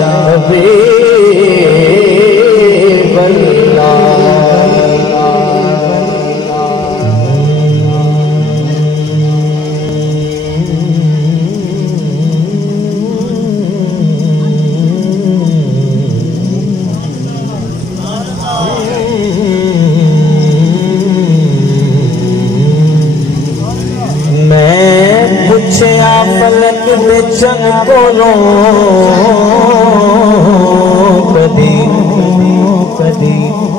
حبیب اللہ فلک بچن کولوں کدی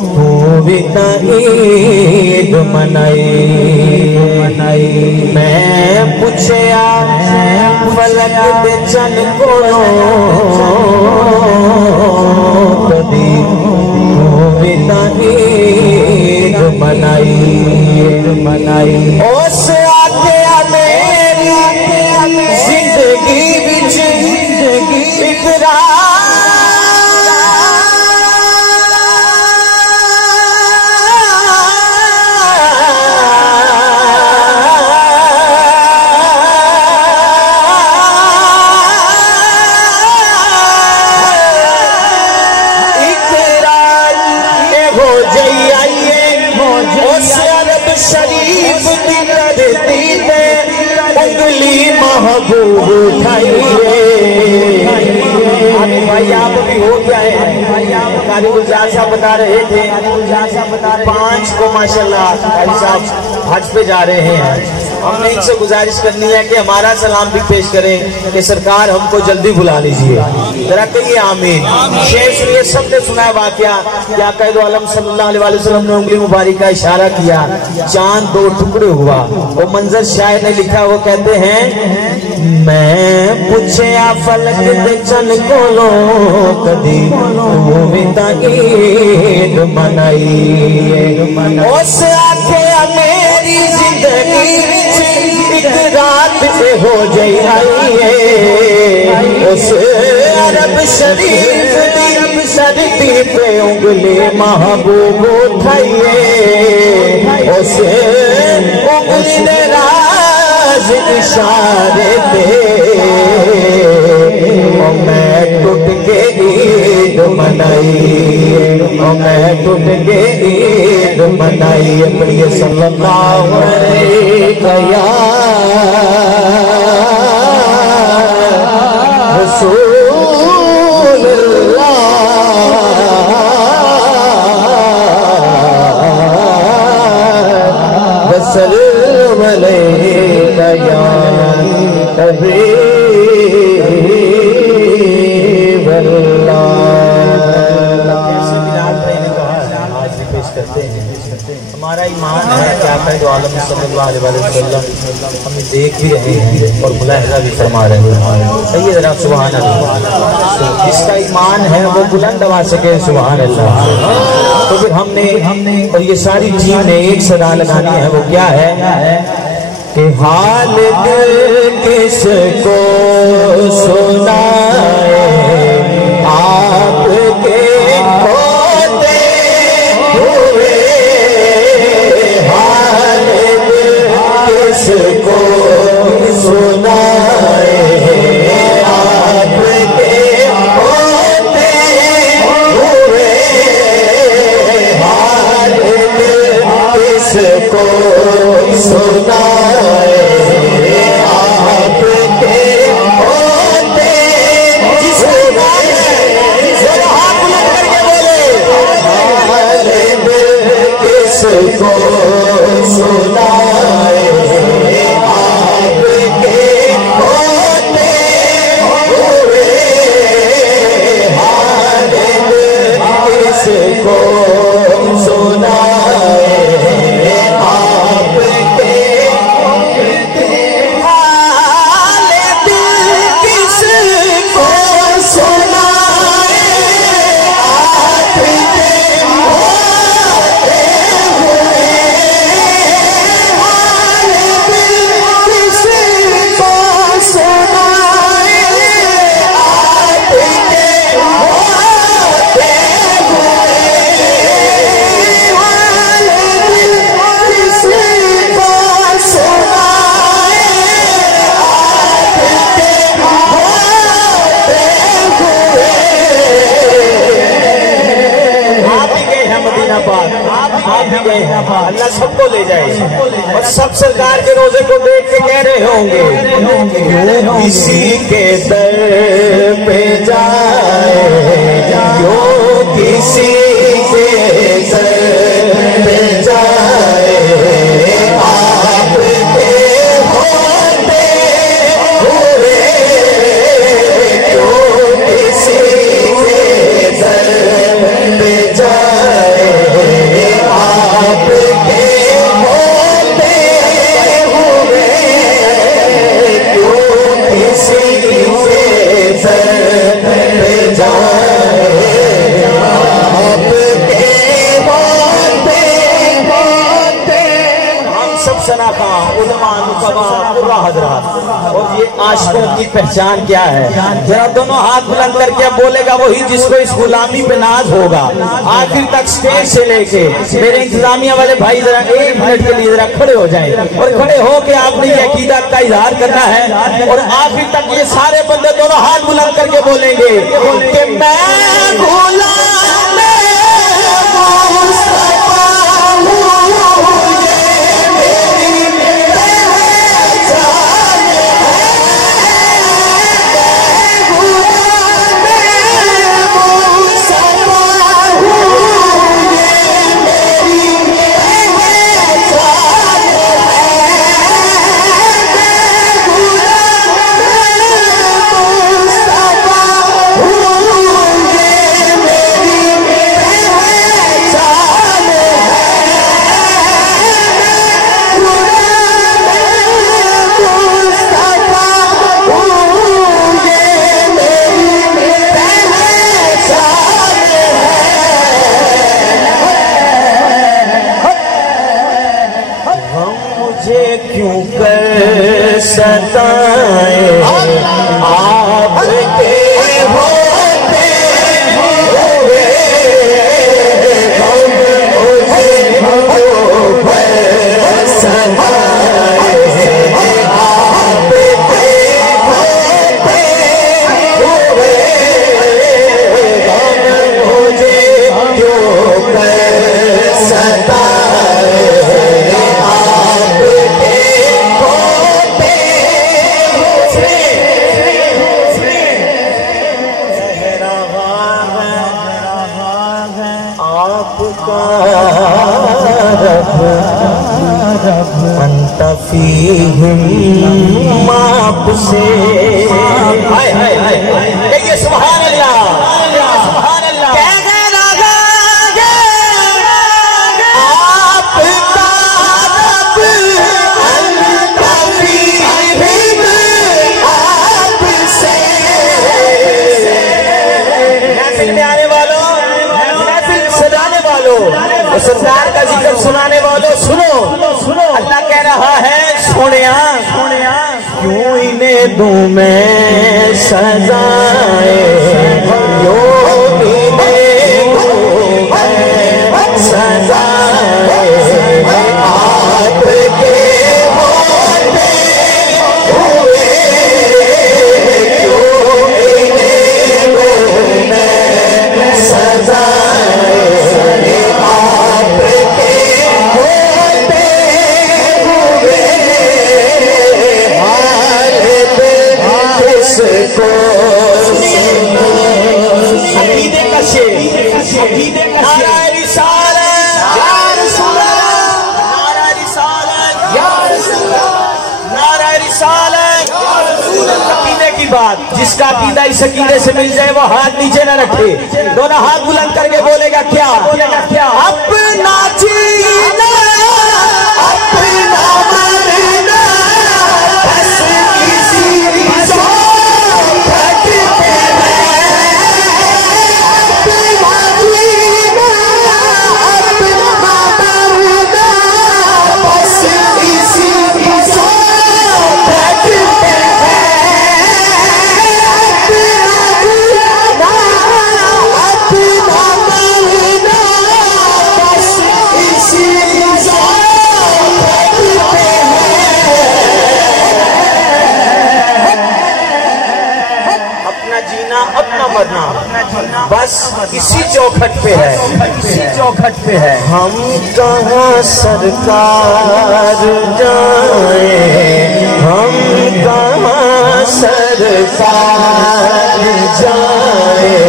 تو بھی عید منائی میں پوچھیا فلک بچن کولوں کدی تو بھی عید منائی اس آگیا زندگی بچ اقرار ہو جائی آئیے اس عرب شریف کی کرتی تے انگلی محبوب اٹھائیے بھائی آپ بھی ہو گیا ہے قاری گلزار صاحب بتا رہے تھے 5 کو ماشاءاللہ قاری صاحب حج پہ جا رہے ہیں ہم نے ان سے گزارش کرنی ہے کہ ہمارا سلام بھی پیش کریں کہ سرکار ہم کو جلدی بلا لیجئے ذرا کہیے آمین شیخ یہ سب نے سنا ہے واقعہ کہ آقا دو عالم صلی اللہ علیہ وسلم نے انگلی مبارک کا اشارہ کیا چاند 2 ٹکڑے ہوا وہ منظر شاعر نے لکھا وہ کہتے ہیں میں پوچھیا فلک دے چن کولوں کدی تو بھی عید منائی اس آکھیا میری زندگی ایک رات سے ہو جائی آئیے اس عرب شریف دی سردی پہ انگلی محبوب اٹھائیے اس انگلی نے راز اشارے پہ میں ٹوٹ کے عید منائی میں ٹوٹ کے عید منائی اپنی صلی اللہ علیہ یا رسول اللہ وسلم علیہ یا حبیب اللہ ہمارا ایمان ہے کہ آقا دو عالم صلی اللہ علیہ وسلم ہمیں دیکھ بھی رہے ہیں اور ملاحظہ بھی فرما رہے ہیں صحیح ذرا سبحان اللہ جس کا ایمان ہے وہ بلند آواز سے کہے سبحان اللہ تو پھر ہم نے اور یہ ساری ٹیم نے ایک صدا لگانی ہے وہ کیا ہے کہ حال دل کس کو سنائے آپ کے ہوتے ہوئے حال دل کس کو سنائے آپ کے ہوتے ہوئے حال دل کس کو سنائے آپ کے ہوتے جس گئے ہیں، اللہ سب کو لے جائے اور سب سرکار کے روزے کو دیکھ کے کہہ رہے ہوں گے کسی کے در پہ جائے جو کسی کے در پہ جائے آپ کے ہوتے ہوئے جو کسی کے در پہ جائے آپ کے ہوتے ہوئے جو کسی کے در پہ جائے آپ کے ہوتے ہوتے ہم سب شناخواں علماء نقباء قرہ حضرات اور یہ عاشقوں کی پہچان کیا ہے؟ ذرا دونوں ہاتھ بلند کر کے بولے گا وہی جس کو اس غلامی پہ ناز ہوگا آخر تک سٹیج سے لے کے میرے انتظامیہ والے بھائی ذرا ایک منٹ کے لیے ذرا کھڑے ہو جائیں اور کھڑے ہو کے آپ نے یہ عقیدت کا اظہار کرنا ہے اور آخر تک یہ سارے بندے دونوں ہاتھ بلند کر کے بولیں گے کہ میں غلام مصطفیٰ ہوں کیوں کر ستائے آپ کے ہوتے ہوئے ہم مجھے کیوں کر ستائے آپ کے ہوتے ہوئے ہم مجھے کیوں کر ستائے انت فیہم ماپ سے دیکھئے سبحان اللہ سبحان اللہ آپ کا رب انت فیہم آپ سے محفل میں آنے والوں محفل سجانے والوں سرکار کا ذکر سنانے والوں سنو اللہ کہہ رہا ہے سونیا کیوں انہیں دوں میں سزائے کیوں انہیں دوں میں سزائے آپ کے ہوتے ہوئے کیوں انہیں دوں میں سزائے عقیدے کا شعر نعرہ رسالت یا رسول اللہ نعرہ رسالت یا رسول اللہ نعرہ رسالت یا رسول اللہ عقیدے کی بات جس کا عقیدہ اس عقیدے سے مل جائے وہ ہاتھ نیچے نہ رکھے دونوں ہاتھ بلند کر کے بولے گا کیا اپنا جینا اپنا مرنا بس کسی بس اسی چوکھٹ پہ ہے، اسی چوکھٹ پہ ہے۔ ہم کہاں سرکار جائیں، ہم کہاں سرکار جائیں،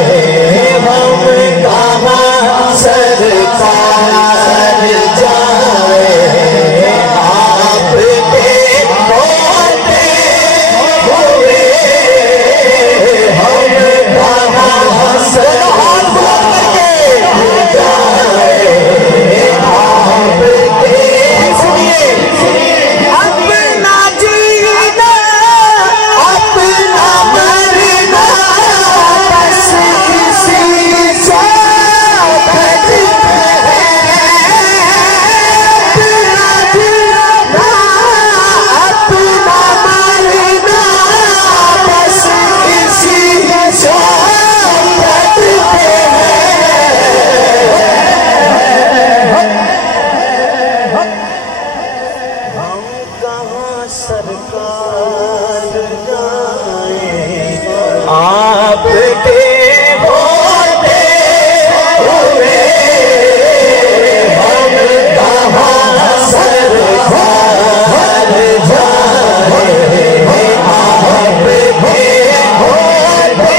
ہم کہاں سرکار جائیں، آپ کے ہوتے ہوئے ہم کہاں سرکار جائیں، آپ کے سنیے اپنا جینا اپنا مرنا بس کسی چوکھٹ پہ ہے، اپنا جینا اپنا مرنا بس کسی چوکھٹ پہ ہے۔ ہم کہاں سرکار جائیں، آپ کے ہوتے ہوئے ہم کہاں سرکار جائیں، آپ کے ہوتے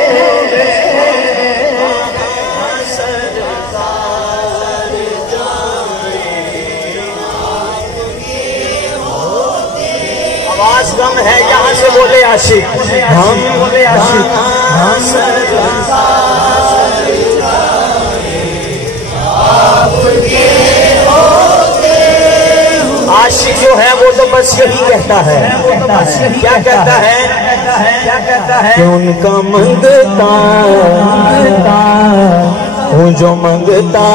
ہوئے کہاں سرکار جائیں۔ آواز کم ہے، یہاں سے بولے عاشق، ہم بولے عاشق، ہم سرکار عاشق جو ہے وہ تو بس یہی کہتا ہے، کیا کہتا ہے، کیا کہتا ہے کہ ان کا منگتا ہوں جو منگتا